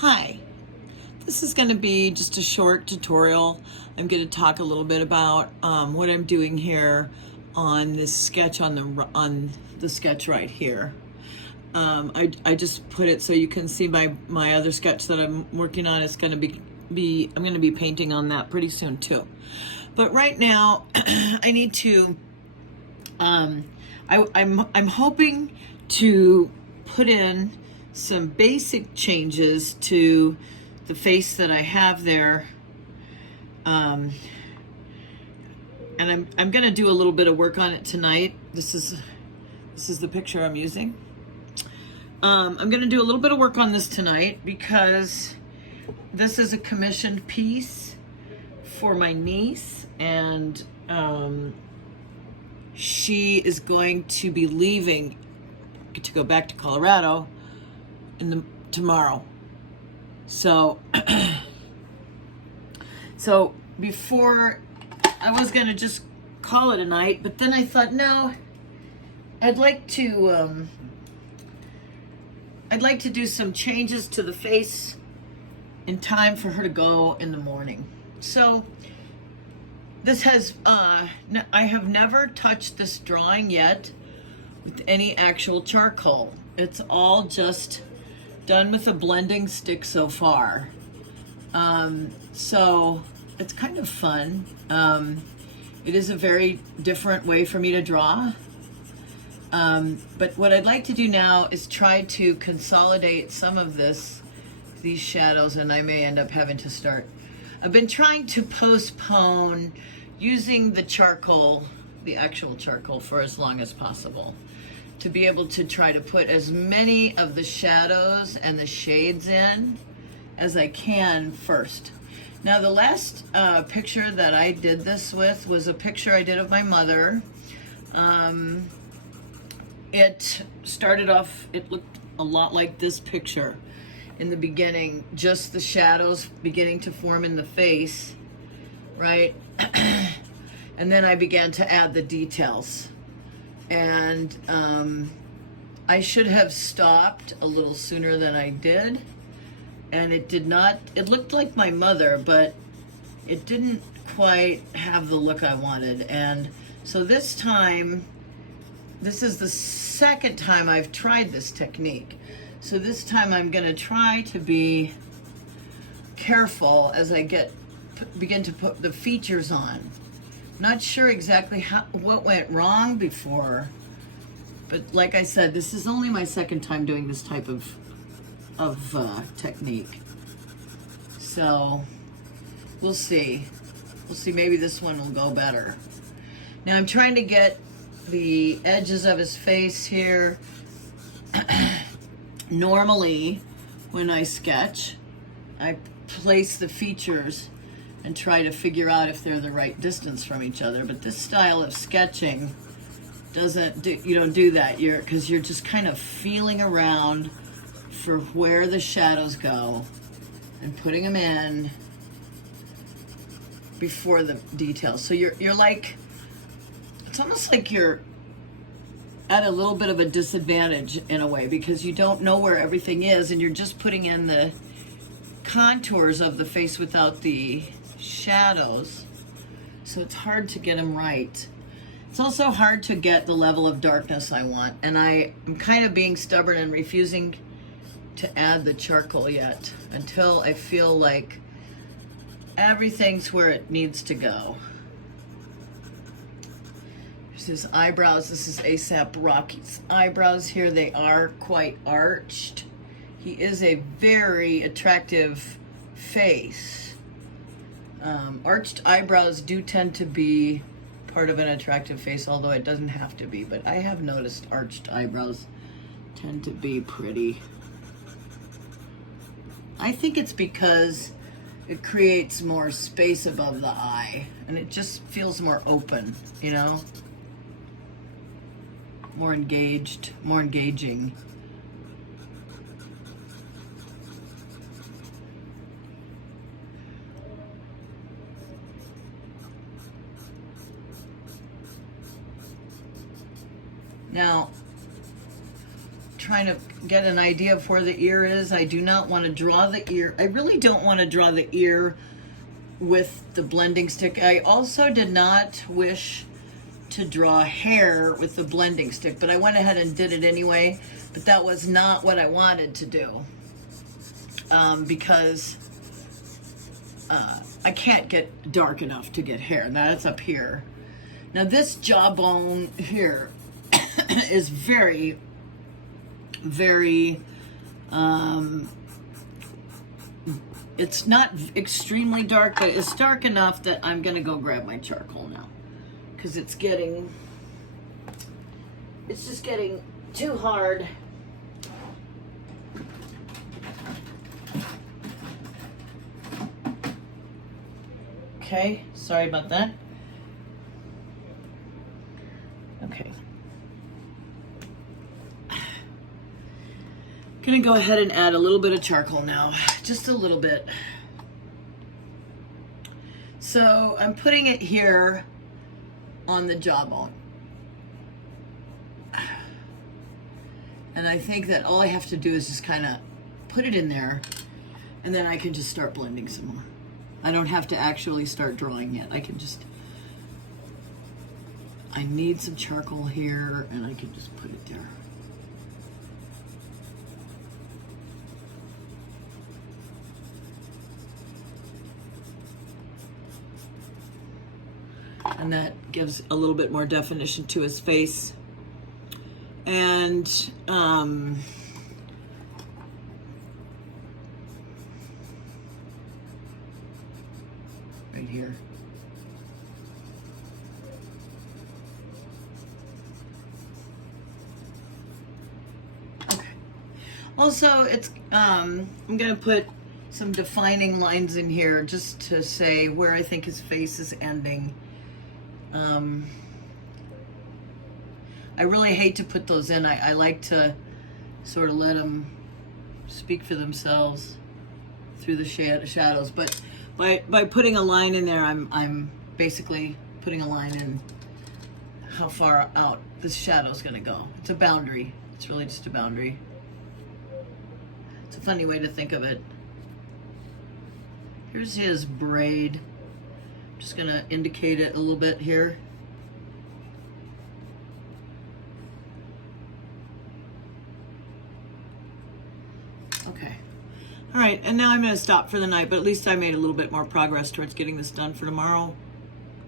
Hi, this is going to be just a short tutorial. I'm going to talk a little bit about what I'm doing here on this sketch on the sketch right here. I just put it so you can see my other sketch that I'm working on. It's going to be I'm going to be painting on that pretty soon too. But right now I need to I'm hoping to put in some basic changes to the face that I have there, and I'm going to do a little bit of work on it tonight. This is the picture I'm using. I'm going to do a little bit of work on this tonight because this is a commissioned piece for my niece, and she is going to be leaving to go back to Colorado tomorrow. So so before I was gonna just call it a night, but then I thought, no, I'd like to do some changes to the face in time for her to go in the morning. So this has I have never touched this drawing yet with any actual charcoal. It's all just done with a blending stick so far. So it's kind of fun. It is a very different way for me to draw. But what I'd like to do now is try to consolidate some of these shadows, and I may end up having to start. I've been trying to postpone using the charcoal, the actual charcoal, for as long as possible, to be able to try to put as many of the shadows and the shades in as I can first. Now, the last picture that I did this with was a picture I did of my mother. It started off, it looked a lot like this picture in the beginning, just the shadows beginning to form in the face, right? And then I began to add the details. And I should have stopped a little sooner than I did. And it did not, it looked like my mother, but it didn't quite have the look I wanted. And so this time, this is the second time I've tried this technique. So this time I'm gonna try to be careful as I begin to put the features on. Not sure exactly what went wrong before, but like I said, this is only my second time doing this type of technique. So we'll see. We'll see, maybe this one will go better. Now I'm trying to get the edges of his face here. Normally, when I sketch, I place the features and try to figure out if they're the right distance from each other. But this style of sketching you don't do that. Because you're just kind of feeling around for where the shadows go and putting them in before the details. So you're like, it's almost like you're at a little bit of a disadvantage in a way, because you don't know where everything is and you're just putting in the contours of the face without the shadows. So it's hard to get them right. It's also hard to get the level of darkness I want, and I'm kind of being stubborn and refusing to add the charcoal yet until I feel like everything's where it needs to go. There's his eyebrows. This is A$AP Rocky's eyebrows here. They are quite arched. He is a very attractive face. Arched eyebrows do tend to be part of an attractive face, although it doesn't have to be, but I have noticed arched eyebrows tend to be pretty. I think it's because it creates more space above the eye and it just feels more open, you know? More engaged, more engaging. Now, trying to get an idea of where the ear is. I do not want to draw the ear. I really don't want to draw the ear with the blending stick. I also did not wish to draw hair with the blending stick, but I went ahead and did it anyway. But that was not what I wanted to do, because I can't get dark enough to get hair. Now that's up here. Now this jawbone here is very, very, it's not extremely dark, but it's dark enough that I'm gonna go grab my charcoal now, because it's just getting too hard. Okay, sorry about that. Okay. Gonna go ahead and add a little bit of charcoal now, just a little bit. So I'm putting it here on the jawbone. And I think that all I have to do is just kind of put it in there, and then I can just start blending some more. I don't have to actually start drawing yet. I need some charcoal here, and I can just put it there. And that gives a little bit more definition to his face. And right here. Okay. Also, it's I'm gonna put some defining lines in here just to say where I think his face is ending. I really hate to put those in. I like to sort of let them speak for themselves through the shadows. But by putting a line in there, I'm basically putting a line in how far out this shadow's gonna go. It's a boundary. It's really just a boundary. It's a funny way to think of it. Here's his braid. I'm just gonna indicate it a little bit here. Okay. All right, and now I'm gonna stop for the night, but at least I made a little bit more progress towards getting this done for tomorrow.